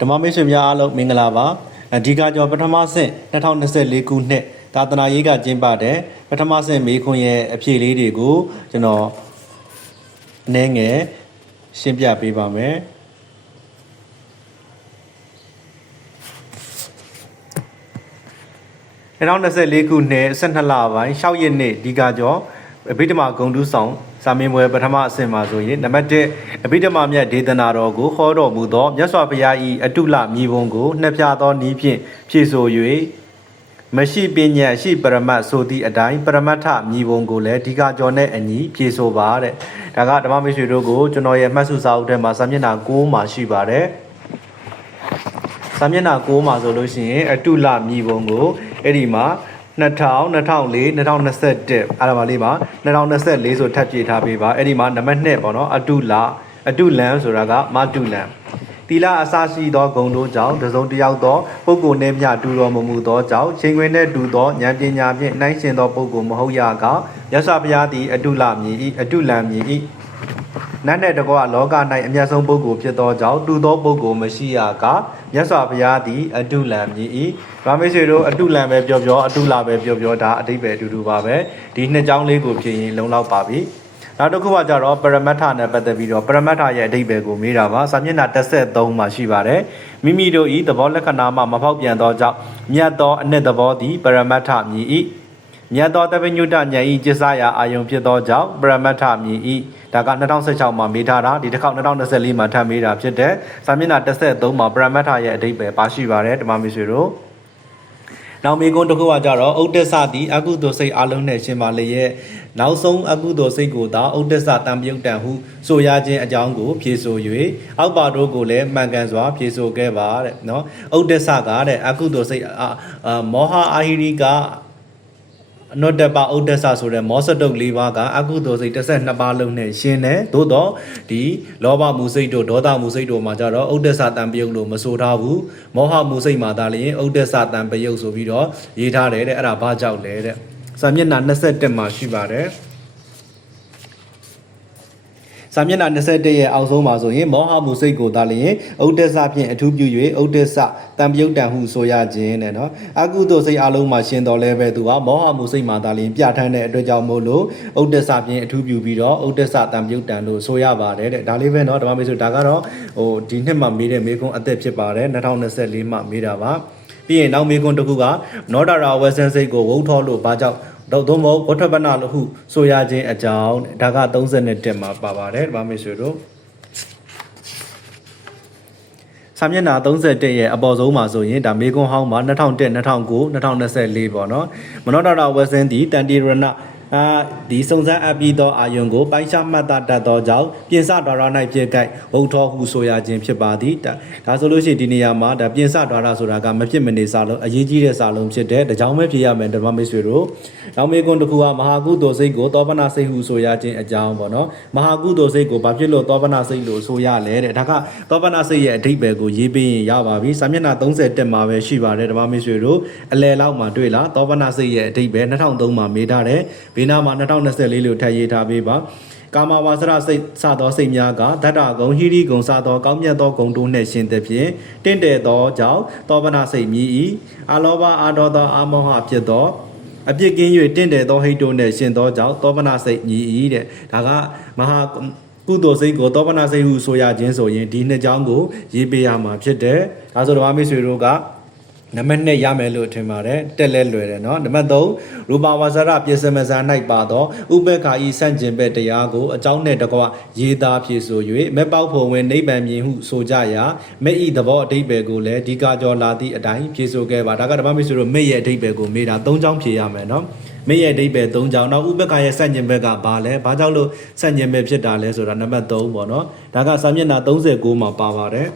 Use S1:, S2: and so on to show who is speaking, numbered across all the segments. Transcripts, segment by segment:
S1: ဓမ္မမိတ်ဆွေများအားလုံးမင်္ဂလာပါအဓိကကျော်ပထမဆင့်2024ခုနှစ်သာသနာရေးကကျင်းပတဲ့ပထမဆင့်မေခွန်းရဲ့အဖြေလေးတွေကိုကျွန်တော်အနည်းငယ်ရှင်းပြပေးပါမယ်2024ခုနှစ်12လပိုင်း6ရက်နေ့ဒီကကျော်အဘိဓမ္မာဂုံတူးဆောင် စာမင်းပွဲပထမအဆင့်မှာဆိုရင်နံပါတ်1အဘိဓမ္မာမြတ်ဒေသနာတော်ကိုခေါ်တော်မူသောမြတ်စွာဘုရား၏အတုလမြည်ပုံကိုနှစ်ဖြာသောနည်းဖြင့်ဖြည့်ဆို၍မရှိပညာရှိပရမတ်ဆိုသည့်အတိုင်းပရမတ္ထမြည်ပုံကိုလည်းဒီကကျော်နဲ့အညီဖြည့်ဆိုပါတဲ့ဒါကဓမ္မမိတ်ဆွေတို့ကိုကျွန်တော်ရဲ့မှတ်စုစာအုပ်ထဲမှာစာမျက်နှာ6မှာရှိပါတယ်စာမျက်နှာ6မှာဆိုလို့ရှိရင်အတုလမြည်ပုံကိုအဲ့ဒီမှာ 2000 2004 2021အဲ့ဒါပါလေးပါ2024ဆိုထပ်ပြေထားပေးပါအဲ့ဒီမှာနံပါတ်2ပေါ့နော်အတုလအတုလံဆိုတာကမတုလံတီလာအစရှိသောဂုံတို့ကြောင့်တစုံတစ်ယောက်သောပုဂ္ဂိုလ်နှင့်မြတူတော်မမူသောကြောင့်ချိန်ခွင်နှင့်တူသောဉာဏ်ပညာဖြင့်နှိုင်းရှင်သောပုဂ္ဂိုလ်မဟုတ်ရကရသဗျာသည်အတုလမြည်ဤအတုလံမြည်ဤ နတ်နဲ့တကွလောက၌အမျက်ဆုံးပုဂ္ဂိုလ်ဖြစ်သောကြောင့်တူသောပုဂ္ဂိုလ်မရှိရကမြတ်စွာဘုရားသည်အတုလံမြည်ဤဗာမေဆွေတို့အတုလံပဲပြောပြောအတုလပဲပြောပြောဒါအတိပ္ပယ်အတူတူပါပဲဒီနှစ်ကြောင်းလေးကိုဖြစ်ရင်လုံလောက်ပါပြီနောက်တစ်ခုကကြတော့ပရမတ္ထနဲ့ပတ်သက်ပြီးတော့ပရမတ္ထရဲ့အဓိပ္ပာယ်ကိုမေးတာပါစာမျက်နှာ33မှာရှိပါတယ်မိမိတို့ဤသဘောလက္ခဏာမှမဖောက်ပြန်သောကြောင့်မြတ်သောအနှစ်သဘောသည်ပရမတ္ထမြည် ဤမြတ်သောတပညုတဉာဏ်ဤจิตစာရာအာယုံဖြစ်သောကြောင့်ပရမတ္ထမြည်ဤဒါက2016မှာမေးထားတာဒီတစ်ခေါက်2024မှာထပ်မေးတာဖြစ်တဲ့စာမျက်နှာ33မှာပရမတ္ထရဲ့အဓိပ္ပာယ်ပါရှိပါတယ်ဓမ္မမီဆွေတို့နောက်မေကွန်းတစ်ခုကကြတော့ဥဒ္ဒစ္စသည်အကုသိုလ်စိတ်အလုံးနဲ့ရှင်ပါလျက်နောက်ဆုံးအကုသိုလ်စိတ်ကိုသာဥဒ္ဒစ္စတံပြုတ်တံဟုဆိုရခြင်းအကြောင်းကိုဖြေဆို၍အောက်ပါတို့ကိုလည်းမှန်ကန်စွာဖြေဆိုခဲ့ပါတဲ့နော်ဥဒ္ဒစ္စကတဲ့အကုသိုလ်စိတ်အာမောဟအာဟိရိက အနောတပဥဒ္ဒဆဆိုတဲ့မောစတုတ်၄ပါးကအကုသိုလ်စိတ်12ပါးလုံးနဲ့ရှင်းတယ်သို့တော့ဒီလောဘမူစိတ်တို့ဒေါသမူစိတ်တို့မှာကြတော့ဥဒ္ဒဆတံပယုတ်လို့မဆိုထားဘူးမောဟမူစိတ်မှာဒါလည်းဥဒ္ဒဆတံပယုတ်ဆိုပြီးတော့ရေးထားတယ်တဲ့အဲ့ဒါဘာကြောင့်လဲတဲ့စာမျက်နှာ21မှာရှိပါတယ် စာမျက်နှာ21ရဲ့အောက်ဆုံးမှာဆိုရင်မောဟမှုစိတ်ကိုသာလျင်ဥဒ္ဒစ္စဖြင့်အထူးပြု၍ဥဒ္ဒစ္စတံပြုတ်တံဟုဆိုရခြင်းတဲ့နော်အကုသိုလ်စိတ်အလုံးမှာရှင်တော်လဲပဲသူကမောဟမှုစိတ်မှာသာလျင်ပြဋ္ဌာန်းတဲ့အတွက်ကြောင့်မို့လို့ဥဒ္ဒစ္စဖြင့်အထူးပြုပြီးတော့ဥဒ္ဒစ္စတံပြုတ်တံလို့ဆိုရပါတယ်တဲ့ဒါလေးပဲနော်ဓမ္မမေဆိုဒါကတော့ဟိုဒီနှစ်မှမေးတဲ့မေခွန်းအသက်ဖြစ်ပါတယ်2024မှမေးတာပါပြီးရင်နောက်မေခွန်းတစ်ခုကနောဒရာဝက်ဆန်စိတ်ကိုဝုတ်ထောလို့ဘာကြောင့် တော့သို့မဟုတ်ဝဋ္ဌပနလို့ဟုဆိုရခြင်းအကြောင်းဒါက31မှာပါပါတယ်ဗာမေဆွေတို့စာမျက်နှာ31ရဲ့အပေါ်ဆုံးမှာဆိုရင်ဒါမေကွန်ဟောင်းမှာ2001 2009 2024ပေါ့နော်မနောဒရာဝက်ဆန်ဒီတန်တီရဏ အာဒီစုံစမ်းအပ်ပြီးသောအာယုံကိုပိုင်းခြားမှတ်သားတတ်သောကြောင့်ပြင်စဒွါရ၌ဖြစ်ကြိုက်ဘုံထောဟုဆိုရခြင်းဖြစ်ပါသည်ဒါဆိုလို့ရှိရင်ဒီနေရာမှာဒါပြင်စဒွါရဆိုတာကမဖြစ်မနေစာလုံးအရေးကြီးတဲ့စာလုံးဖြစ်တဲ့ဒါကြောင့်ပဲဖြစ်ရမယ်ဓမ္မမိတ်ဆွေတို့နောက်မေကွန်းတစ်ခုကမဟာကုသိုလ်စိတ်ကိုသောပနာစိတ်ဟုဆိုရခြင်းအကြောင်းပေါ့နော်မဟာကုသိုလ်စိတ်ကိုဘာဖြစ်လို့သောပနာစိတ်လို့ဆိုရလဲတဲ့ဒါကသောပနာစိတ်ရဲ့အဓိပ္ပာယ်ကိုရေးပေးရင်ရပါပြီစာမျက်နှာ30တက်မှာပဲရှိပါတယ်ဓမ္မမိတ်ဆွေတို့အလယ်လောက်မှာတွေ့လားသောပနာစိတ်ရဲ့အဓိပ္ပာယ်2003မှာမေးထားတယ်ဘေးနားမှာ2024လို့ထည့်ရေးထားပေးပါကာမဝါစရစိတ်စသောစိတ်များကဓာတဂုံဟိရိဂုံစသောကောင်းမြတ်သောဂုံတို့နှင့်ရှင်သဖြင့်တင့်တယ်သောကြောင့်သောပနာစိတ်မြည်၏အလောဘအာဒေါသောအာမောဟဖြစ်သောအပြစ်ကင်း၍တင့်တယ်သောဟိတ်တို့နှင့်ရှင်သောကြောင့်သောပနာစိတ်မြည်၏တဲ့ဒါကမဟာကုသိုလ်စိတ်ကိုသောပနာစိတ်ဟုဆိုရခြင်းဆိုရင်ဒီနှစ်ကြောင်းကိုရေးပေးရမှာဖြစ်တယ်ဒါဆိုတော့မိတ်ဆွေတို့က နံပါတ်2ရမယ်လို့ထင်ပါတယ်တက်လဲလွယ်တယ်နော်နံပါတ်3ရူပါဝါစရပြစ္စမဇာ၌ပါသောဥပက္ခာဤဆန့်ကျင်ဘက်တရားကိုအကြောင်းနဲ့တကွရေးသားဖြစ်ဆို၍မက်ပေါက်ဖို့ဝင်နိဗ္ဗာန်မြင်ဟုဆိုကြရာမဲ့ဤသဘောအဓိပ္ပာယ်ကိုလည်းဒီကကြောလာသည့်အတိုင်းဖြေဆိုခဲ့ပါဒါကဓမ္မမိတ်ဆွေတို့မဲ့ရဲ့အဓိပ္ပာယ်ကိုမေးတာ၃ချောင်းဖြေရမယ်နော်မဲ့ရဲ့အဓိပ္ပာယ်၃ချောင်းနောက်ဥပက္ခာရဲ့ဆန့်ကျင်ဘက်ကဘာလဲဘာကြောင့်လို့ဆန့်ကျင်ဘက်ဖြစ်တာလဲဆိုတာနံပါတ်3ပေါ့နော်ဒါကစာမျက်နှာ39မှာပါပါတယ်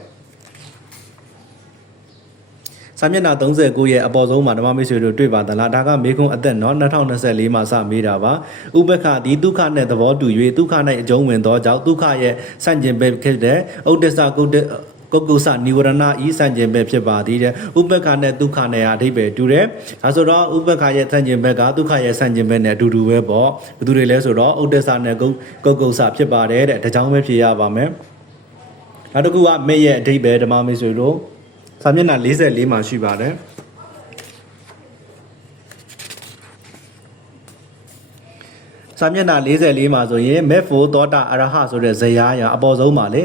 S1: စာမျက်နှာ39ရဲ့အပေါ်ဆုံးမှာဓမ္မမိတ်ဆွေတို့တွေ့ပါသလားဒါကမေခွန်းအသက်နော်2024မှာစမေးတာပါဥပက္ခဒီဒုက္ခနဲ့သဘောတူ၍ဒုက္ခ၌အကျုံးဝင်သောကြောင့်ဒုက္ခရဲ့စัญญင်ဘက်ဖြစ်တဲ့ဥဒ္ဒစ္စကုတ္တကုက္ကုစနိဝရဏဤစံကျင်ဘက်ဖြစ်ပါသည်တဲ့ဥပ္ပခာနဲ့ဒုက္ခနဲ့အဓိပ္ပာယ်တူတယ်ဒါဆိုတော့ဥပ္ပခာရဲ့စံကျင်ဘက်ကဒုက္ခရဲ့စံကျင်ဘက်နဲ့အတူတူပဲပေါ့ဘယ်သူတွေလဲဆိုတော့ဥဒ္ဒစ္စနဲ့ကုက္ကုစဖြစ်ပါတယ်တဲ့ဒါကြောင့်ပဲဖြေရပါမယ်နောက်တစ်ခုကမဲ့ရဲ့အဓိပ္ပာယ်ဓမ္မမိတ်ဆွေတို့ စာမျက်နှာ44မှာရှိပါတယ်စာမျက်နှာ44မှာဆိုရင်မေဖို့သောတာအရဟဆိုတဲ့ဇယားရအပေါ်ဆုံးပါလေ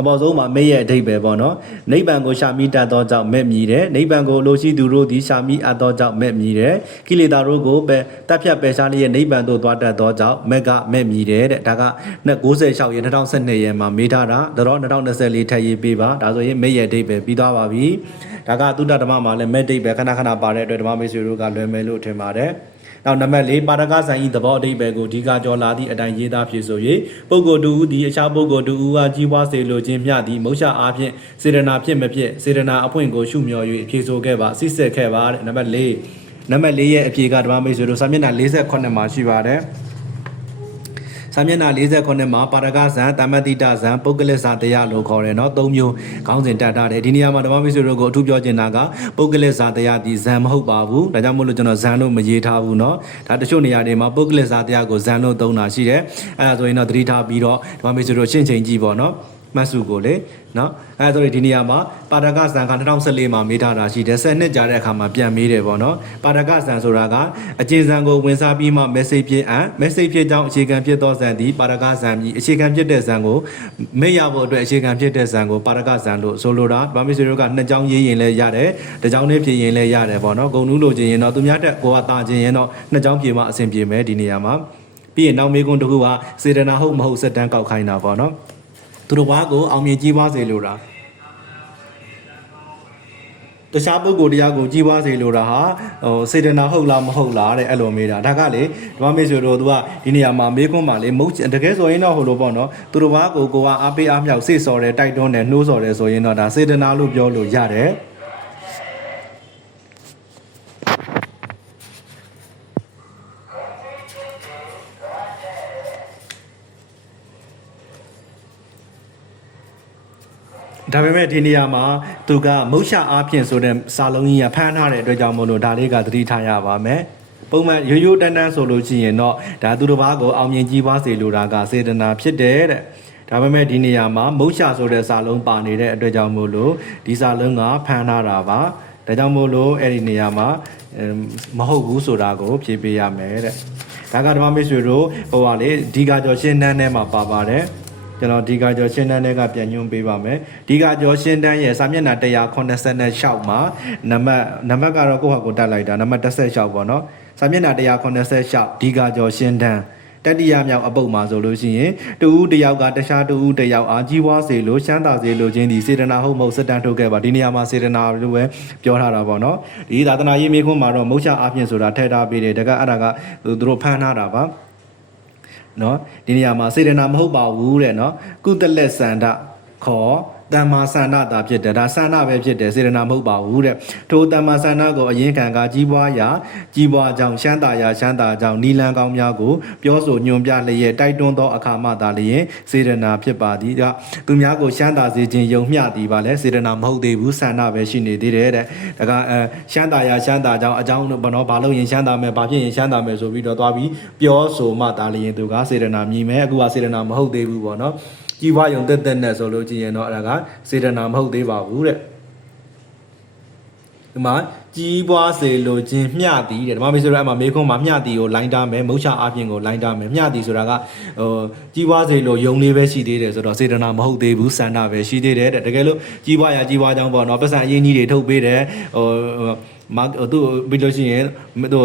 S1: အပေါ်ဆုံးမှာမဲ့ရဲ့အဓိပ္ပာယ်ပေါ့နော်နိဗ္ဗာန်ကိုရှာမိတတ်သောကြောင့်မဲ့မြည်တယ်နိဗ္ဗာန်ကိုလိုရှိသူတို့သည်ရှာမိအပ်သောကြောင့်မဲ့မြည်တယ်ကိလေသာတို့ကိုပဲတပ်ဖြတ်ပယ်ရှားလျက်နိဗ္ဗာန်သို့သွားတတ်သောကြောင့်မဲ့ကမဲ့မြည်တယ်တဲ့ဒါက96ရက်2012ရက်မှာမေးထားတာတော့2024ထပ်ရေးပေးပါဒါဆိုရင်မဲ့ရဲ့အဓိပ္ပာယ်ပြီးသွားပါပြီဒါကသုတ္တဓမ္မမှာလည်းမဲ့အဓိပ္ပာယ်ခဏခဏပါတဲ့အတွက်ဓမ္မမိတ်ဆွေတို့ကလွယ်မယ်လို့ထင်ပါတယ် နောက်နံပါတ်၄ပါရကဆိုင်ဤသဘောအဓိပ္ပာယ်ကိုအဓိကကြောလာသည့်အတိုင်းရေးသားဖြစ်ဆို၍ပုဂ္ဂိုလ်တူဦးသည်အခြားပုဂ္ဂိုလ်တူဦးအားကြီးပွားစေလိုခြင်းမျှသည်မုတ်ချအားဖြင့်စေရနာဖြစ်မဖြစ်စေရနာအဖွင့်ကိုရှုမြော်၍ဖြေဆိုခဲ့ပါစစ်ဆက်ခဲ့ပါတဲ့နံပါတ်၄နံပါတ်၄ရဲ့အဖြေကဓမ္မမိတ်ဆွေတို့စာမျက်နှာ48မှာရှိပါတယ် စာမျက်နှာ48မှာပါရဂဇန်တမတိတဇန်ပုဂ္ဂလစာတရားလို့ခေါ်တယ်နော်၃မျိုးခေါင်းစဉ်တက်ထားတယ်ဒီနေရာမှာဓမ္မမိတ်ဆွေတို့ကိုအထူးပြောချင်တာကပုဂ္ဂလစာတရားဒီဇန်မဟုတ်ပါဘူးဒါကြောင့်မို့လို့ကျွန်တော်ဇန်လို့မရေးထားဘူးနော်ဒါတချို့နေရာတွေမှာပုဂ္ဂလစာတရားကိုဇန်လို့သုံးတာရှိတယ်အဲ့ဒါဆိုရင်တော့သတိထားပြီးတော့ဓမ္မမိတ်ဆွေတို့ရှင်းချိန်ကြည့်ပေါ့နော် မတ်စုကိုလေနော်အဲဒါဆိုရင်ဒီနေရာမှာပါရကဇံက2014မှာမေးထားတာရှိတယ်10နှစ်ကြာတဲ့အခါမှာပြန်မေးတယ်ပေါ့နော်ပါရကဇံဆိုတာကအကျေဇံကိုဝင်စားပြီးမှ message ဖြစ်အံ message ဖြစ်ကြောင်းအခြေခံဖြစ်သောဇံသည်ပါရကဇံပြီးအခြေခံဖြစ်တဲ့ဇံကိုမေ့ရဖို့အတွက်အခြေခံဖြစ်တဲ့ဇံကိုပါရကဇံလို့ဆိုလိုတာဗမာမျိုးတို့ကနှစ်ကြောင်းရေးရင်လည်းရတယ်တစ်ကြောင်းလေးဖြည့်ရင်လည်းရတယ်ပေါ့နော်ဂုံနူးလိုချင်ရင်တော့သူများတက်ကိုကတာချင်ရင်တော့နှစ်ကြောင်းဖြည့်မှအဆင်ပြေမယ်ဒီနေရာမှာပြီးရင်နောက်မေးခွန်းတစ်ခုကစေတနာဟုတ်မဟုတ်စက်တန်းကောက်ခိုင်းတာပေါ့နော် သူတို့ဘာကိုအောင်မြင်ကြီးပွားစေလိုတာတခြားပုဂ္ဂိုလ်တရားကိုကြီးပွားစေလိုတာဟာဟိုစေတနာဟုတ်လားမဟုတ်လားတဲ့အဲ့လိုမေးတာဒါကလေဓမ္မမေဆွေတို့သူကဒီနေရာမှာမေးခွန်းမှာလေမုတ်တကယ်ဆိုရင်တော့ဟိုလိုပေါ့နော်သူတို့ဘာကိုကိုကအားပေးအားမြောက်စေ့စော်တယ်တိုက်တွန်းတယ်နှိုးဆော်တယ်ဆိုရင်တော့ဒါစေတနာလို့ပြောလို့ရတယ် ဒါပေမဲ့ဒီနေရာမှာသူကမုတ်ချအားဖြင့်ဆိုတဲ့စာလုံးကြီးကဖမ်းထားတဲ့အတွက်ကြောင့်မို့လို့ဒါလေးကသတိထားရပါမယ်ပုံမှန်ရိုးရိုးတန်းတန်းဆိုလို့ရှိရင်တော့ဒါသူတစ်ပါးကိုအောင်မြင်ကြီးပွားစေလိုတာကစေတနာဖြစ်တယ်တဲ့ဒါပေမဲ့ဒီနေရာမှာမုတ်ချဆိုတဲ့စာလုံးပါနေတဲ့အတွက်ကြောင့်မို့လို့ဒီစာလုံးကဖမ်းထားတာပါဒါကြောင့်မို့လို့အဲ့ဒီနေရာမှာမဟုတ်ဘူးဆိုတာကိုဖြေပေးရမယ်တဲ့ဒါကဓမ္မမိတ်ဆွေတို့ဟိုပါလေဒီကကြောရှင်းတန်းထဲမှာပါပါတယ် ကျွန်တော်ဒီကကျော်ရှင်းတန်းတွေကပြန်ညွှန်ပေးပါမယ်ဒီကကျော်ရှင်းတန်းရဲ့စာမျက်နှာ186မှာနံပါတ်နံပါတ်ကတော့ကိုယ့်ဟာကိုယ်တက်လိုက်တာနံပါတ်16ပေါ့နော်စာမျက်နှာ186ဒီကကျော်ရှင်းတန်းတတိယမြောက်အပုပ်မှာဆိုလို့ရှိရင်တူဦးတယောက်ကတခြားတူဦးတယောက်အားကြီးပွားစေလို့ရှမ်းသာစေလို့ချင်းဒီစေတနာဟုတ်မဟုတ်စတန်ထုတ်ခဲ့ပါဒီနေရာမှာစေတနာလို့ပဲပြောထားတာပေါ့နော်ဒီသာသနာရေးမိခွန်းမှာတော့မုတ်ချအပြင်ဆိုတာထည့်ထားပေးတယ်တကအဲ့ဒါကသူတို့ဖမ်းထားတာပါ နော်ဒီနေရာမှာစေတနာမဟုတ်ပါဘူးတဲ့နော်ကုသလက်စန္ဒခေါ် တမ္မာဆန္ဒတာဖြစ်တယ်ဒါဆန္ဒပဲဖြစ်တယ်စေတနာမဟုတ်ပါဘူးတဲ့ထိုတမ္မာဆန္ဒကိုအရင်ခံကကြီးပွားရာကြီးပွားကြောင့်ရှမ်းသာရာရှမ်းသာကြောင့်နီလန်းကောင်းများကိုပြောဆိုညွှန်ပြလျက်တိုက်တွန်းသောအခါမှသာလျင်စေတနာဖြစ်ပါသည်ဒါသူများကိုရှမ်းသာစေခြင်းယုံမျှသည်ပါလဲစေတနာမဟုတ်သေးဘူးဆန္ဒပဲရှိနေသေးတယ်တဲ့ဒါကအဲရှမ်းသာရာရှမ်းသာကြောင့်အကြောင်းဘာလို့ဘာလို့ရင်ရှမ်းသာမယ်ဘာဖြစ်ရင်ရှမ်းသာမယ်ဆိုပြီးတော့သွားပြီးပြောဆိုမှသာလျင်သူကစေတနာမြည်မယ်အခုကစေတနာမဟုတ်သေးဘူးပေါ့နော် ကြီးပွားယုံတက်တက်နဲ့ဆိုလို့ကြည့်ရင်တော့အဲ့ဒါကစေတနာမဟုတ်သေးပါဘူးတဲ့ဒီမှာကြီးပွားစေလိုခြင်းမျှသည်တဲ့ဒီမှာမေဆိုတော့အမှမေခွန်းမှာမျှသည်ကိုလိုင်းတာမယ်မုတ်ချအပြင်ကိုလိုင်းတာမယ်မျှသည်ဆိုတာကဟိုကြီးပွားစေလိုယုံလေးပဲရှိသေးတယ်ဆိုတော့စေတနာမဟုတ်သေးဘူးစန္ဒပဲရှိသေးတယ်တဲ့တကယ်လို့ကြီးပွားရကြီးပွားကြောင်းပေါ့နော်ပတ်စံအရင်ကြီးတွေထုတ်ပေးတယ်ဟို မသူပြီးလို့ရှိရင်သူ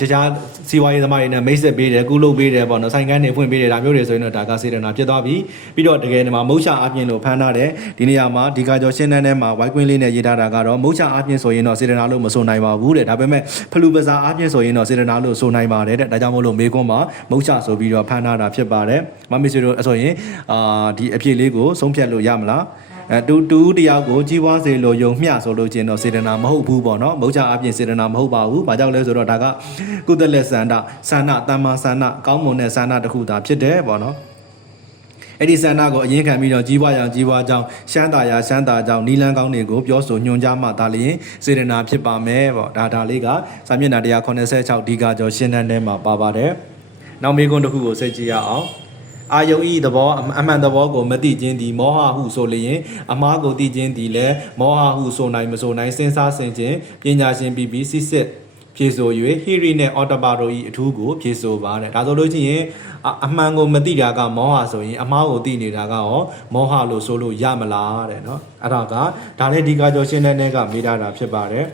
S1: တခြားစီဝါရေးသမားတွေနဲ့မိတ်ဆက်ပေးတယ်ကုလုပ်ပေးတယ်ပေါ့နော်ဆိုင်ကန်းတွေဖွင့်ပေးတယ်ဒါမျိုးတွေဆိုရင်တော့ဒါကစေတနာဖြစ်သွားပြီပြီးတော့တကယ်ဒီမှာမုတ်ချအပြင်လို့ဖမ်းထားတယ်ဒီနေရာမှာဒီကကြောရှင်းတန်းထဲမှာဝိုက်ကွင်းလေးနဲ့ရေးထားတာကတော့မုတ်ချအပြင်ဆိုရင်တော့စေတနာလို့မဆိုနိုင်ပါဘူးတဲ့ဒါပေမဲ့ဖလူပဇာအပြင်ဆိုရင်တော့စေတနာလို့ဆိုနိုင်ပါတယ်တဲ့ဒါကြောင့်မို့လို့မေကွန်းမှာမုတ်ချဆိုပြီးတော့ဖမ်းထားတာဖြစ်ပါတယ်မမစ်ဆွေတို့ဆိုရင်အာဒီအဖြစ်လေးကိုဆုံးဖြတ်လို့ရမလား အဲတူတူတရားကိုကြီးပွားစေလို့ယုံမျှဆိုလို့ကျင်တော့စေတနာမဟုတ်ဘူးပေါ့နော်မုတ်ချအပြင်စေတနာမဟုတ်ပါဘူးဘာကြောင့်လဲဆိုတော့ဒါကကုသလက်ဆန္ဒဆန္ဒတမ္မာဆန္ဒကောင်းမွန်တဲ့ဆန္ဒတစ်ခုသာဖြစ်တယ်ပေါ့နော်အဲ့ဒီဆန္ဒကိုအရင်ခံပြီးတော့ကြီးပွားရအောင်ကြီးပွားကြောင်းရှမ်းသာရာရှမ်းသာကြောင်းနီလန်းကောင်းတွေကိုပြောဆိုညွှန်ကြားမှဒါလျင်စေတနာဖြစ်ပါမယ်ပေါ့ဒါဒါလေးကစာမျက်နှာ186ဒီကကျော်ရှင်းတန်းထဲမှာပါပါတယ်နောက်မေးခွန်းတစ်ခုကိုဆက်ကြည့်ရအောင် အာယုံဤသဘောအမှန်သဘောကိုမသိခြင်းသည်မောဟဟုဆိုလျင်အမှားကိုသိခြင်းသည်လည်းမောဟဟုဆိုနိုင်မဆိုနိုင်စဉ်းစားဆင်ခြင်းပညာရှင်ပြီးပြီးစစ်စစ်ဖြေဆို၍ဟီရီနဲ့အော်တပါတို့ဤအထူးကိုဖြေဆိုပါတယ်ဒါဆိုလို့ချင်းရင်အအမှန်ကိုမသိတာကမောဟဆိုရင်အမှားကိုသိနေတာကရောမောဟလို့ဆိုလို့ရမလားတဲ့နော်အဲ့ဒါကဒါလည်းဒီကကြောရှင်းတဲ့နဲ့ကမေးထားတာဖြစ်ပါတယ်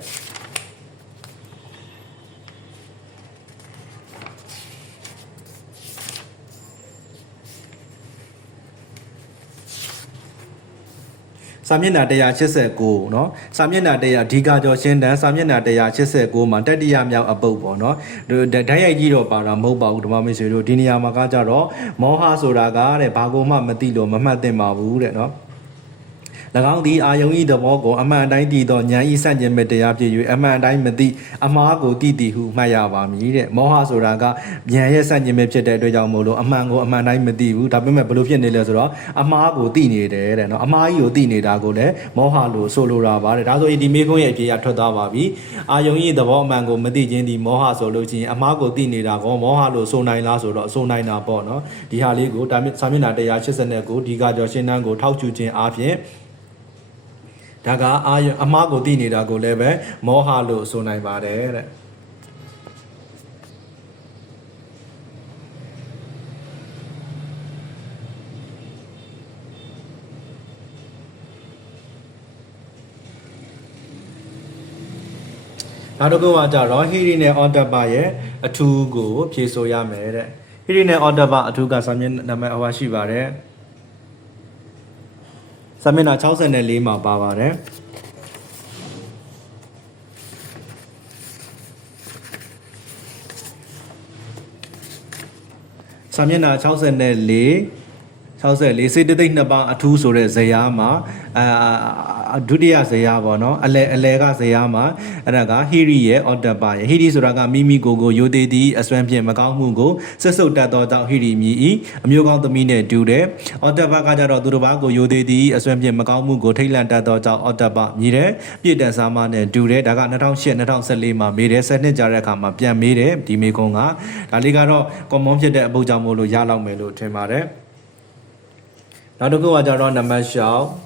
S1: စာမျက်နှာ189เนาะစာမျက်နှာ100အဓိကကျော်ရှင်းတန်းစာမျက်နှာ189မှာတတိယမြောက်အပုပ်ပေါ့เนาะဒီဓာတ်ရိုက်ကြီးတော့ပါတာမဟုတ်ပါဘူးဓမ္မမိတ်ဆွေတို့ဒီနေရာမှာကကြတော့မောဟဆိုတာကတဲ့ဘာကိုမှမသိလို့မမှတ်သင့်ပါဘူးတဲ့เนาะ၎ င်းသည်အာယုံဤသဘောကိုအမှန်အတိုင်းတည်သောဉာဏ်ဤဆန့်ကျင်မဲ့တရားဖြစ်၍အမှန်အတိုင်းမသိအမှားကိုတည်တည်ဟုမှတ်ရပါမည်တဲ့မောဟဆိုတာကဉာဏ်ရဲ့ဆန့်ကျင်မဲ့ဖြစ်တဲ့အတွက်ကြောင့်မို့လို့အမှန်ကိုအမှန်တိုင်းမသိဘူးဒါပေမဲ့ဘလို့ဖြစ်နေလဲဆိုတော့အမှားကိုတည်နေတယ်တဲ့နော်အမှားကြီးကိုတည်နေတာကိုလည်းမောဟလို့ဆိုလိုတာပါတယ်ဒါဆိုရင်ဒီမေခွန်းရဲ့အပြေအထွက်သွားပါပြီအာယုံဤသဘောအမှန်ကိုမသိခြင်းဒီမောဟဆိုလို့ချင်းအမှားကိုတည်နေတာကောမောဟလို့ဆိုနိုင်လားဆိုတော့ဆိုနိုင်တာပေါ့နော်ဒီဟာလေးကိုဒါမြစာမျက်နှာ189ဒီကကြောရှင်းတန်းကိုထောက်ချူခြင်းအပြင် ဒါကအာယအမှားကိုသိနေတာကိုလည်းပဲမောဟလို့ဆိုနိုင်ပါတယ်တဲ့နောက်တစ်ခုကကြတော့ဟီရီနဲ့အော်တပါရဲ့အထူးကိုဖြေဆိုရမယ်တဲ့ဟီရီနဲ့အော်တပါအထူးကစာမျက်နှာနာမည်အဝါရှိပါတယ် စာမျက်နှာ64မှာပါပါတယ်စာမျက်နှာ64 64စေတသိက်နှစ်ပါးအထူးဆိုတဲ့ဇယားမှာအာ ဒုတိယဇယားပေါ့နော်အလဲအလဲကဇယားမှာအဲ့ဒါကဟီရီရဲ့အော်တပါရဲ့ဟီရီဆိုတာကမိမိကိုယ်ကိုယိုသေးသည်အစွမ်းဖြင့်မကောင်းမှုကိုဆက်ဆုပ်တတ်သောကြောင့်ဟီရီမြည်ဤအမျိုးကောင်းသမီးနဲ့တူတယ်အော်တပါကကြတော့သူတစ်ပါးကိုယိုသေးသည်အစွမ်းဖြင့်မကောင်းမှုကိုထိတ်လန့်တတ်သောကြောင့်အော်တပါမြည်တယ်ပြည့်တန်စားမနဲ့တူတယ်ဒါက2008 2014မှာမေးတယ်7နှစ်ကြာတဲ့အခါမှာပြန်မေးတယ်ဒီမေကုန်းကဒါလေးကတော့ common ဖြစ်တဲ့အပုတ်ကြောင့်မို့လို့ရလောက်မယ်လို့ထင်ပါတယ်နောက်တစ်ခုကကြတော့နံပါတ်6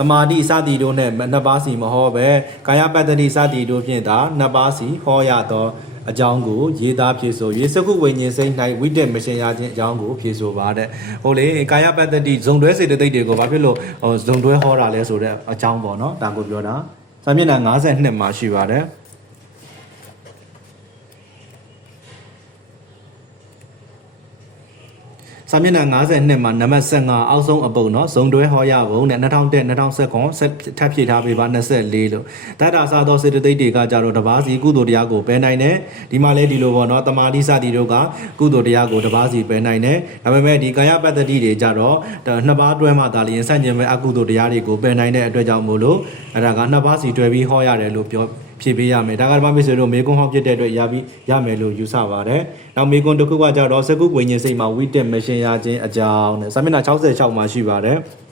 S1: တမာတိစသည်တို့နဲ့နှစ်ပါးစီမဟောပဲကာယပတ္တိစသည်တို့ဖြင့်သာနှစ်ပါးစီဟောရသောအကြောင်းကိုရေးသားဖြည့်ဆို၍စကုဝိညာဉ်စိတ်၌ဝိတက်မရှင်ရခြင်းအကြောင်းကိုဖြည့်ဆိုပါတဲ့ဟိုလေကာယပတ္တိဇုံတွဲစေတသိက်တွေကိုဘာဖြစ်လို့ဟိုဇုံတွဲဟောတာလဲဆိုတဲ့အကြောင်းပေါ့နော်ဒါကိုပြောတာစာမျက်နှာ52မှာရှိပါတယ် စာမျက်နှာ52မှာနံပါတ်15အောက်ဆုံးအပုပ်နော်ဇုံတွဲဟောရဘုံနဲ့2010 2019ဆက်ထပ်ဖြည့်ထားပေးပါ24လို့တတ်တာစားသောစေတသိက်တွေကကြတော့တဘာစီကုသိုလ်တရားကိုပယ်နိုင်တယ်ဒီမှာလဲဒီလိုပေါ့နော်တမာတိစသည်တို့ကကုသိုလ်တရားကိုတဘာစီပယ်နိုင်တယ်ဒါပေမဲ့ဒီကာယပတ္တိတွေကြတော့နှစ်ပါးတွဲမှဒါလျင်ဆန့်ကျင်မဲ့အကုသိုလ်တရားတွေကိုပယ်နိုင်တဲ့အတွက်ကြောင့်မို့လို့အဲ့ဒါကနှစ်ပါးစီတွဲပြီးဟောရတယ်လို့ပြော ဖြည့်ပေးရမယ်ဒါကဓမ္မမိတ်ဆွေတို့မေကွန်းဟောင်းဖြစ်တဲ့အတွက်ရပြီးရမယ်လို့ယူဆပါတယ်။နောက်မေကွန်းတစ်ခုကကြတော့စကုဝိညာဉ်စိတ်မှာဝိတက်မရှင်ရခြင်းအကြောင်းနဲ့စာမျက်နှာ66မှာရှိပါတယ်။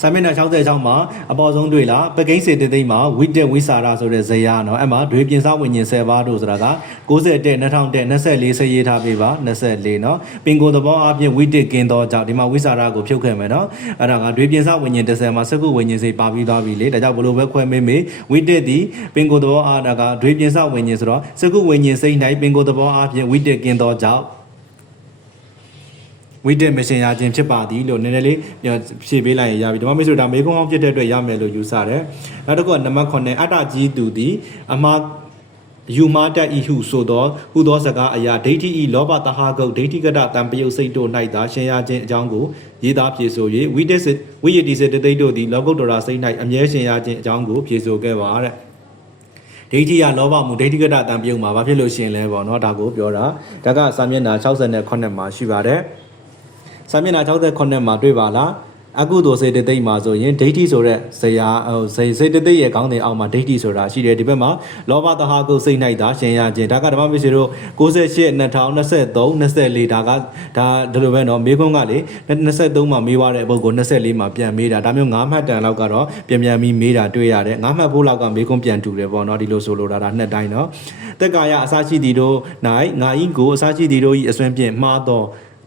S1: စာမျက်နှာ66မှာအပေါ်ဆုံးတွေ့လားပကိန်းစေတသိက်မှာဝိတက်ဝိစာရဆိုတဲ့ဇယားเนาะအဲ့မှာဒွေပြင်စဝိညာဉ်10ပါးတို့ဆိုတာက60တက်2000တက်24ဆရေးထားပေးပါ24เนาะပင်ကိုယ်သဘောအပြင်ဝိတက်ကင်းသောကြောင့်ဒီမှာဝိစာရကိုဖြုတ်ခဲ့မယ်เนาะအဲ့ဒါကဒွေပြင်စဝိညာဉ်30မှာစကုဝိညာဉ်စိတ်ပါပြီးသွားပြီလေဒါကြောင့်ဘလို့ပဲခွဲမေးမေးဝိတက်သည်ပင်ကိုယ်သဘောအားဒါကဒွေပြင်စဝိညာဉ်ဆိုတော့စကုဝိညာဉ်စိတ်၌ပင်ကိုယ်သဘောအပြင်ဝိတက်ကင်းသောကြောင့် ဝိတက်မရှင်ရခြင်းဖြစ်ပါသည်လို့နည်းနည်းလေးဖြည့်ပေးလိုက်ရင်ရပြီဒီမှာမိတ်ဆွေဒါမေကုန်းအောင်ဖြစ်တဲ့အတွက်ရမယ်လို့ယူဆတယ်နောက်တစ်ခုကနံပါတ်9အတ္တကြီးသူသည်အမှားယူမာတတ်ဤဟုဆိုသောဟူသောစကားအရာဒိဋ္ဌိဤလောဘတဟာကုတ်ဒိဋ္ဌိကတတံပယုတ်စိတ်တို့၌သာရှင်ရခြင်းအကြောင်းကိုရေးသားဖြေဆို၍ဝိတက်ဝိယတိစေတသိက်တို့သည်လောကုတ္တရာစိတ်၌အမြဲရှင်ရခြင်းအကြောင်းကိုဖြေဆိုခဲ့ပါတဲ့ဒိဋ္ဌိကလောဘမှုဒိဋ္ဌိကတတံပယုတ်မှာဘာဖြစ်လို့ရှင်လဲပေါ့နော်ဒါကိုပြောတာဒါကစာမျက်နှာ68မှာရှိပါတယ် စာမျက်နှာ68မှာတွေ့ပါလား အကုသိုလ်စေတသိက်မှာဆိုရင်ဒိဋ္ဌိဆိုတဲ့ဇရာဟိုစေစေတသိက်ရဲ့ခေါင်းစဉ်အောက်မှာဒိဋ္ဌိဆိုတာရှိတယ်ဒီဘက်မှာလောဘတဟာကုစိတ်၌သာရှင်ရခြင်းဒါကဓမ္မပစ္စည်းတို့68 2023 24ဒါကဒါဒီလိုပဲเนาะမေခွန်းကလေ23မှာမေးသွားတဲ့ပုဂ္ဂိုလ်24မှာပြန်မေးတာဒါမျိုး9မှတ်တန်လောက်ကတော့ပြန်ပြန်ပြီးမေးတာတွေ့ရတယ်9မှတ်ဖို့လောက်ကမေခွန်းပြန်တူတယ်ပေါ့เนาะဒီလိုဆိုလိုတာဒါနှစ်တိုင်းเนาะတက်ကာယအစာရှိသည်တို့၌ငါဤကိုအစာရှိသည်တို့ဤအစွမ်းဖြင့်မှားသော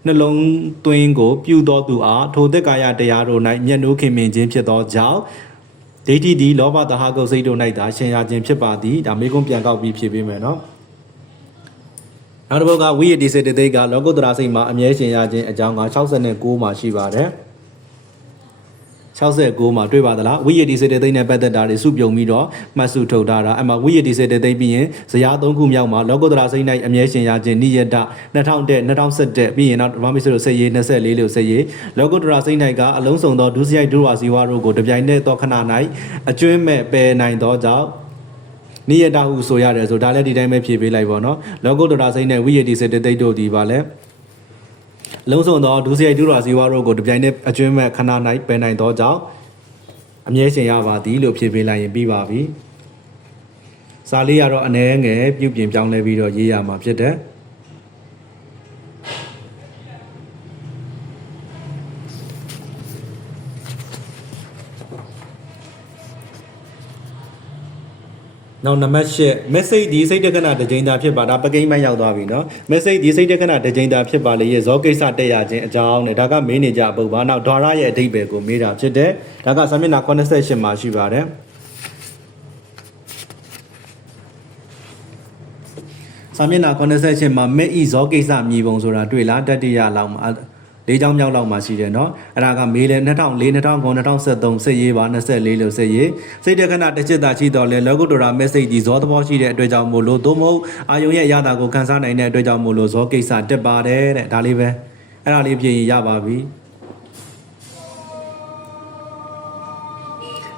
S1: နှလုံးသွင်းကို ပြုသောသူအားထိုသက်ကာယတရားတို့၌မျက်နှိုးခင်မင်ခြင်းဖြစ်သောကြောင့်ဒိဋ္ဌိသည်လောဘတဟကုတ်စိတ်တို့၌သာရှင်ရခြင်းဖြစ်ပါသည်ဒါမေကုန်းပြန်ကောက်ပြီးဖြေပေးမယ်နော်နောက်တစ်ပုဒ်ကဝိယတိစေတသိက်ကလောကုတ္တရာစိတ်မှာအမြဲရှင်ရခြင်းအကြောင်းက69မှာရှိပါတယ် 69မှာတွေ့ပါသလားဝိယတိစေတသိက်နဲ့ပတ်သက်တာတွေစုပြုံပြီးတော့မှတ်စုထုတ်ထားတာအမှဝိယတိစေတသိက်ပြီးရင်ဇရာ၃ခုမြောက်မှာလောကုတ္တရာစိတ်၌အမြဲရှင်ရခြင်းနိယတ2000 2017ပြီးရင်နောက်ဗမာမစ္စလို့စေရေး24လို့စေရေးလောကုတ္တရာစိတ်၌ကအလုံးစုံသောဒုစရိုက်ဒုဝါစီဝါတို့ကိုတပြိုင်နက်သောခဏ၌အကျွမ်းမဲ့ပယ်နိုင်သောကြောင့်နိယတဟုဆိုရတယ်ဆိုဒါလည်းဒီတိုင်းပဲဖြေပေးလိုက်ပါတော့လောကုတ္တရာစိတ်နဲ့ဝိယတိစေတသိက်တို့ဒီပါလဲ လုံးစုံသောဒုစရိုက်ဒုရာဇီဝတို့ကိုတပြိုင်နက်အကျွမ်းမဲ့ခဏ၌ပယ်နိုင်သောကြောင့်အမြဲရှင်ရပါသည်လို့ဖြေပေးလိုက်ရင်ပြီးပါပြီ။စာလေးကတော့အ ਨੇ ငယ်ပြုပြင်ပြောင်းလဲပြီးတော့ရေးရမှာဖြစ်တယ်။ နောက်နံပါတ်8 message ဒီစိတ်တက္ကနာတစ်ကြိမ်သာဖြစ်ပါဒါပကိန်းမရောက်သွားပြီနော် message ဒီစိတ်တက္ကနာတစ်ကြိမ်သာဖြစ်ပါလေရဲ့ဇောကိစ္စတက်ရခြင်းအကြောင်းနဲ့ဒါကမေးနေကြအပုပ်ပါနောက်ဓာရရဲ့အဓိပ္ပာယ်ကိုမေးတာဖြစ်တယ်ဒါကစာမျက်နှာ88မှာရှိပါတယ်စာမျက်နှာ88မှာမဲ့ဤဇောကိစ္စမြေပုံဆိုတာတွေ့လားတတိယလောက်မှာ ၄ချောင်းမြောက်လောက်မှာရှိတယ်နော်အဲ့ဒါကမေလ2004 2023စစ်ရေးပါ24လို့စစ်ရေးစိတ်တက္ကနာတစ်ချက်သာရှိတော့လဲလောကုတ္တရာ message ကြီးဇောသဘောရှိတဲ့အတွက်ကြောင့်မို့လို့သို့မဟုတ်အာယုံရဲ့ရတာကိုခန်းစားနိုင်တဲ့အတွက်ကြောင့်မို့လို့ဇောကိစ္စတက်ပါတယ်တဲ့ဒါလေးပဲအဲ့ဒါလေးပြင်ရပါပြီ။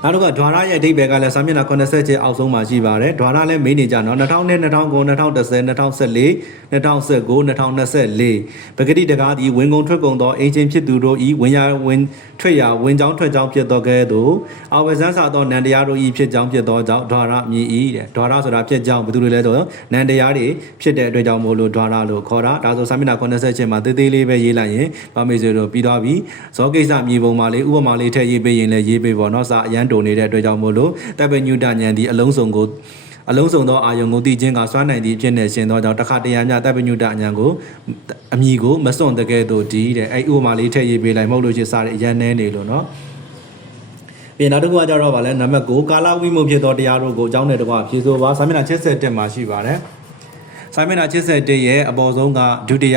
S1: နောက်တစ်ခါဒွါရရဲ့အဓိပ္ပာယ်ကလည်းစာမျက်နှာ80ကျအောက်ဆုံးမှာရှိပါတယ်ဒွါရလည်းမေးနေကြနော်2000နဲ့2009 2010 2014 2019 2024ပဂတိတကားဒီဝင်ကုန်ထွက်ကုန်သောအင်ဂျင်ဖြစ်သူတို့ဤဝင်ရဝင်ထွက်ရဝင်ကြောင်းထွက်ကြောင်းဖြစ်သောကဲ့သို့အဝဇန်းစာသောနန္တရားတို့ဤဖြစ်ကြောင်းဖြစ်သောကြောင့်ဒွါရမြည်ဤတဲ့ဒွါရဆိုတာဖြစ်ကြောင်းဘယ်သူတွေလဲဆိုတော့နန္တရားတွေဖြစ်တဲ့အတွက်ကြောင့်မို့လို့ဒွါရလို့ခေါ်တာဒါဆိုစာမျက်နှာ80ကျမှာသေးသေးလေးပဲရေးလိုက်ရင်ဗမေစေတို့ပြီးသွားပြီဇောကိစ္စမြေပုံမှာလေးဥပမာလေးထည့်ရေးပေးရင်လည်းရေးပေးပေါ့နော်စာအရန်တုံနေတဲ့အတွက်ကြောင့်မို့လို့တပ်ပိညုတညံဒီအလုံးစုံကိုအလုံးစုံသောအာယုံကိုတည်ခြင်းကစွမ်းနိုင်သည့်အဖြစ်နဲ့ရှင်သောကြောင့်တခါတရံမြတပ်ပညုတအညာကိုအမိကိုမစွန့်တကဲ့သို့ဒီတဲ့အဲ့ဥပမာလေးထည့်ရေးပေးလိုက်မဟုတ်လို့ရှိရင်စားတဲ့အရန်နဲနေလို့နော်ပြန်နောက်တစ်ခုကကြတော့ဗာလဲနံပါတ်9ကာလဝိမုတ်ဖြစ်သောတရားတို့ကိုအကြောင်းနဲ့တကွဖြေဆိုပါစာမျက်နှာ77မှာရှိပါတယ်စာမျက်နှာ81ရဲ့အပေါ်ဆုံးကဒုတိယ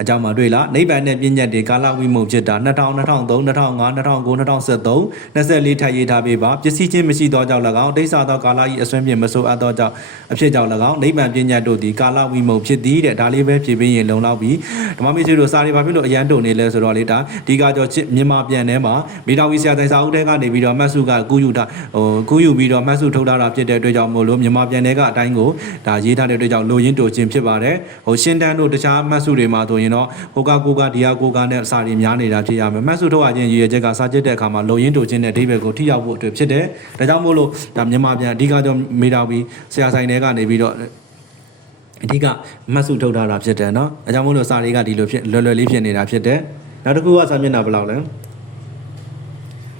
S1: အကြောင်းမှာတွေ့လားနိဗ္ဗာန်နဲ့ပြည့်ညတ်တွေကာလဝိမုတ်ဖြစ်တာ2000 2003 2005 2009 2013 24ထပ်ရေးထားပေးပါပစ္စည်းချင်းမရှိသောကြောင့်၎င်းတိစ္ဆာသောကာလဤအစွမ်းဖြင့်မဆိုအပ်သောကြောင့်အဖြစ်ကြောင့်၎င်းနိဗ္ဗာန်ပြည့်ညတ်တို့သည်ကာလဝိမုတ်ဖြစ်သည်တဲ့ဒါလေးပဲဖြေပေးရင်လုံလောက်ပြီဓမ္မမေဆွေတို့စာရီဘာဖြစ်လို့အရန်တုံနေလဲဆိုတော့လေဒါဒီကကြောချစ်မြန်မာပြန်ထဲမှာမိတော်ဝီဆရာတိုင်စာအုပ်ထဲကနေပြီးတော့မှတ်စုကကူးယူတာဟိုကူးယူပြီးတော့မှတ်စုထုတ်ထားတာဖြစ်တဲ့အတွက်ကြောင့်မို့လို့မြန်မာပြန်ထဲကအတိုင်းကိုဒါရေးထားတဲ့အတွက်ကြောင့်လိုရင်းတိုခြင်းဖြစ်ပါတယ်ဟိုရှင်းတန်းတို့တခြားမှတ်စုတွေမှာဆိုရင်တော့ဟိုကကိုကဒီဟာကိုကနဲ့စာရီများနေတာဖြစ်ရမယ်မှတ်စုထုတ်ရခြင်းရည်ရွယ်ချက်ကစာကျစ်တဲ့အခါမှာလိုရင်းတိုခြင်းနဲ့အဓိပ္ပာယ်ကိုထိရောက်ဖို့အတွက်ဖြစ်တယ်ဒါကြောင့်မို့လို့ဒါမြန်မာပြန်အဓိကကြောင့်မေတော်ပြီးဆရာဆိုင်တွေကနေပြီးတော့အဓိကမှတ်စုထုတ်ထားတာဖြစ်တယ်เนาะအဲကြောင့်မို့လို့စာတွေကဒီလိုဖြစ်လွယ်လွယ်လေးဖြစ်နေတာဖြစ်တယ်နောက်တစ်ခုကစာမျက်နှာဘယ်လောက်လဲ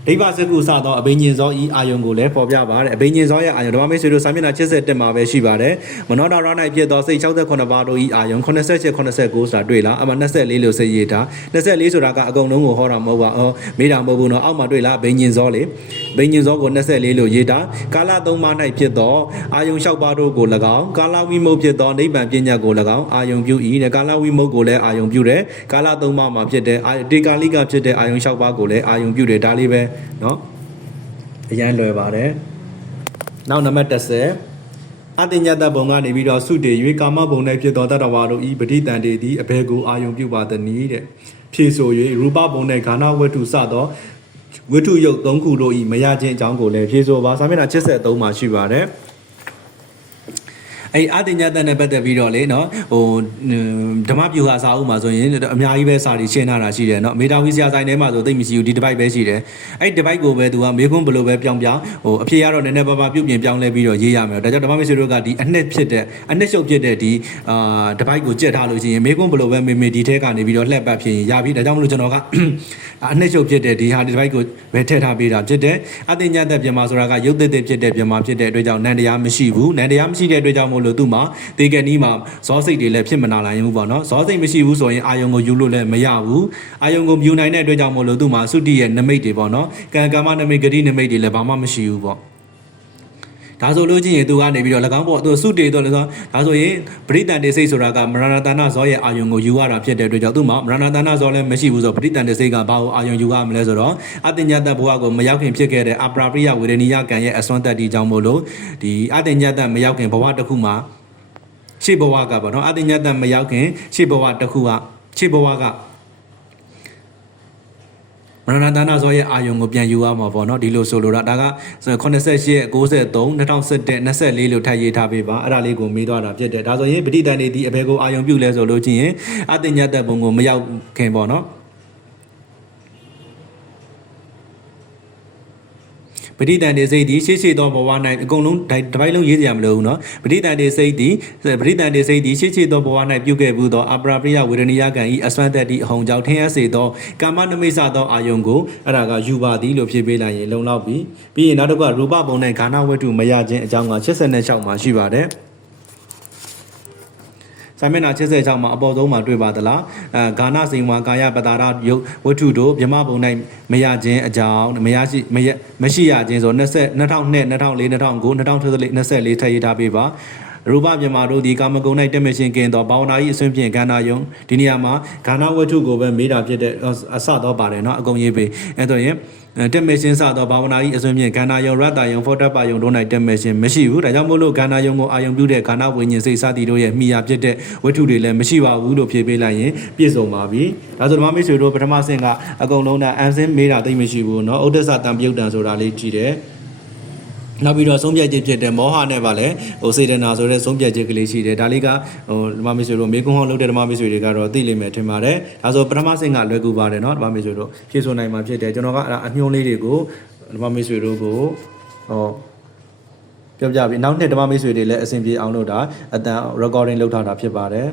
S1: ဒိဗ္ဗစကုစသောအဘိညာဉ်ဇောဤအာယုံကိုလည်းပေါ်ပြပါတယ်အဘိညာဉ်ဇောရဲ့အာယုံဓမ္မမိတ်ဆွေတို့စာမျက်နှာ71မှာပဲရှိပါတယ်မနောဒရ၌ပြည့်သောစိတ်68ပါးတို့ဤအာယုံ88 89ဆိုတာတွေ့လားအမှ24လို့စရေးတာ24ဆိုတာကအကုန်လုံးကိုဟောတာမဟုတ်ပါဘူးမေးတာမဟုတ်ဘူးနော်အောက်မှာတွေ့လားဘိညာဉ်ဇောလေဘိညာဉ်ဇောကို24လို့ရေးတာကာလ3ပါး၌ဖြစ်သောအာယုံ6ပါးတို့ကို၎င်းကာလဝိမုတ်ဖြစ်သောနိဗ္ဗာန်ပညာကို၎င်းအာယုံပြုဤတဲ့ကာလဝိမုတ်ကိုလည်းအာယုံပြုတယ်ကာလ3ပါးမှာဖြစ်တဲ့တေကာလိကဖြစ်တဲ့အာယုံ6ပါးကိုလည်းအာယုံပြုတယ်ဒါလေးပဲเนาะအရန်လွယ်ပါတယ်နောက်နံပါတ်30အတညတဘုံကနေပြီးတော့စုတည်၍ကာမဘုံ၌ဖြစ်သောတတဝါတို့ဤပဋိတန်တေသည်အဘယ်ကိုအာယုံပြုပါသနည်းတဲ့ဖြည့်ဆို၍ရူပဘုံ၌ဂါနဝတ္ထုစသောဝတ္ထုယုတ်၃ခုတို့ဤမရခြင်းအကြောင်းကိုလည်းဖြည့်ဆိုပါစာမျက်နှာ83မှာရှိပါတယ် အဲ့အတင်ညတ်တဲ့နဲ့ပတ်သက်ပြီးတော့လေနော်ဟိုဓမ္မပြူဟာစာအုပ်မှာဆိုရင်အများကြီးပဲစာတွေရှင်းထားတာရှိတယ်နော်မေတာဝီဆရာဆိုင်ထဲမှာဆိုသိပ်မရှိဘူးဒီတစ်ပိုက်ပဲရှိတယ်အဲ့ဒီတစ်ပိုက်ကိုပဲသူကမေခွန်းဘလို့ပဲပြောင်းပြောင်းဟိုအဖြေကတော့နည်းနည်းပါးပါးပြုတ်ပြင်ပြောင်းလဲပြီးတော့ရေးရမယ်ဒါကြောင့်ဓမ္မမေဆွေတို့ကဒီအနှစ်ဖြစ်တဲ့အနှစ်ရှုပ်ဖြစ်တဲ့ဒီအာတစ်ပိုက်ကိုကြက်ထားလို့ရှိရင်မေခွန်းဘလို့ပဲမေမေဒီထဲကနေပြီးတော့လှက်ပတ်ဖြစ်ရင်ရပြီဒါကြောင့်မလို့ကျွန်တော်က အနှစ်ရှုပ်ဖြစ်တဲ့ဒီဟာဒီတစ်ပိုက်ကိုပဲထည့်ထားပေးတာဖြစ်တယ်အတင်ညတ်တဲ့မြန်မာဆိုတာကရုပ်သက်သက်ဖြစ်တဲ့မြန်မာဖြစ်တဲ့အတွက်ကြောင့်နန္တရားမရှိဘူးနန္တရားမရှိတဲ့အတွက်ကြောင့်မို့လို့သူ့မှာတေကနီးမှာဇောစိတ်တွေလည်းဖြစ်မနာနိုင်ဘူးပေါ့နော်ဇောစိတ်မရှိဘူးဆိုရင်အာယုံကိုယူလို့လည်းမရဘူးအာယုံကိုယူနိုင်တဲ့အတွက်ကြောင့်မို့လို့သူ့မှာသုတိရဲ့နမိတ်တွေပေါ့နော်ကံကမ္မနမိတ်ဂတိနမိတ်တွေလည်းဘာမှမရှိဘူးပေါ့ ဒါဆိုလို့ချင်းရင်သူကနေပြီးတော့၎င်းပေါ့သူစုတေတော့လည်းဆိုဒါဆိုရင်ပရိတန်တေစိတ်ဆိုတာကမရဏတနာဇောရဲ့အာယုံကိုယူရတာဖြစ်တဲ့အတွက်ကြောင့်သူ့မှာမရဏတနာဇောလည်းမရှိဘူးဆိုတော့ပရိတန်တေစိတ်ကဘာကိုအာယုံယူရမလဲဆိုတော့အတင်ညတ်တဘဝကိုမရောက်ခင်ဖြစ်ခဲ့တဲ့အပရာပရိယဝေဒနိယကံရဲ့အစွမ်းတက်တီကြောင့်မို့လို့ဒီအတင်ညတ်တမရောက်ခင်ဘဝတစ်ခုမှာရှေ့ဘဝကပေါ့နော်အတင်ညတ်တမရောက်ခင်ရှေ့ဘဝတစ်ခုကရှေ့ဘဝက မရဏတနာဇောရဲ့အာယုံကိုပြန်ယူရမှာပေါ့နော်ဒီလိုဆိုလိုတာဒါက88 93 2017 24လို့ထပ်ရေးထားပေးပါအဲ့ဒါလေးကိုမေးသွားတာဖြစ်တယ်ဒါဆိုရင်ပဋိသန္ဓေဒီအဘယ်ကိုအာယုံပြုလဲဆိုလို့ချင်းရင်အတင်ညတ်တဲ့ဘုံကိုမရောက်ခင်ပေါ့နော် ပဋိသင်္ဍေစိတ်သည်ရှေ့ရှေ့သောဘဝ၌အကုန်လုံးတစ်ပိုင်းလုံးရေးစရာမလိုဘူးနော်ပဋိသင်္ဍေစိတ်သည်ပဋိသင်္ဍေစိတ်သည်ရှေ့ရှေ့သောဘဝ၌ပြုခဲ့ဘူးသောအပရာပရိယဝေဒနိယကံဤအစွမ်းတက်သည့်အဟုန်ကြောင့်ထင်းရစေသောကာမနမိတ်ဆသောအာယုံကိုအဲ့ဒါကယူပါသည်လို့ဖြေပေးလိုက်ရင်လုံလောက်ပြီပြီးရင်နောက်တစ်ခုကရူပပုံနဲ့ဂါဏဝတ္ထုမရခြင်းအကြောင်းက86မှာရှိပါတယ် ဆိုင်မျက်နှာ86မှာအပေါ်ဆုံးမှာတွေ့ပါသလားအဲဂါနစိန်ဝါကာယပတာရယုတ်ဝတ္ထုတို့မြမဘုံ၌မရခြင်းအကြောင်းမရရှိမရမရှိရခြင်းဆို20 2002 2004 2009 2024 24ထည့်ရေးထားပေးပါ ရူပမြမာတို့ဒီကာမဂုဏ်၌တက်မရှင်ကင်သောဘာဝနာ၏အစွန်းဖြင့်ဂန္ဓာယုံဒီနေရာမှာဂန္ဓာဝတ္ထုကိုပဲမေးတာဖြစ်တဲ့အစတော့ပါတယ်เนาะအကုန်ရေးပေးအဲတော့ရင်တက်မရှင်စသောဘာဝနာ၏အစွန်းဖြင့်ဂန္ဓာယုံရတ္တယုံဖောတပယုံတို့၌တက်မရှင်မရှိဘူးဒါကြောင့်မို့လို့ဂန္ဓာယုံကိုအာယုံပြုတဲ့ဂန္ဓာဝိညာဉ်စိတ်စသည်တို့ရဲ့မိယာဖြစ်တဲ့ဝတ္ထုတွေလည်းမရှိပါဘူးလို့ဖြေပေးလိုက်ရင်ပြည့်စုံပါပြီဒါဆိုဓမ္မမိတ်ဆွေတို့ပထမဆင့်ကအကုန်လုံးနဲ့အန်စင်းမေးတာသိမရှိဘူးเนาะဥဒ္ဒစတံပြုတ်တံဆိုတာလေးကြည့်တယ် နောက်ပြီးတော့ဆုံးဖြတ်ချက်ဖြစ်တဲ့မောဟနဲ့ပါလဲဟိုစေတနာဆိုတဲ့ဆုံးဖြတ်ချက်ကလေးရှိတယ်ဒါလေးကဟိုဓမ္မမိတ်ဆွေတို့မေကွန်းဟောလုပ်တဲ့ဓမ္မမိတ်ဆွေတွေကတော့သိလိမ့်မယ်ထင်ပါတယ်ဒါဆိုပထမဆင့်ကလွယ်ကူပါတယ်เนาะဓမ္မမိတ်ဆွေတို့ဖြည့်ဆို့နိုင်မှာဖြစ်တယ်ကျွန်တော်ကအဲ့ဒါအညွှန်းလေးတွေကိုဓမ္မမိတ်ဆွေတို့ကိုဟောပြောပြပြီနောက်နှစ်ဓမ္မမိတ်ဆွေတွေလည်းအဆင်ပြေအောင်လုပ်တာအတန် recording လုပ်ထားတာဖြစ်ပါတယ်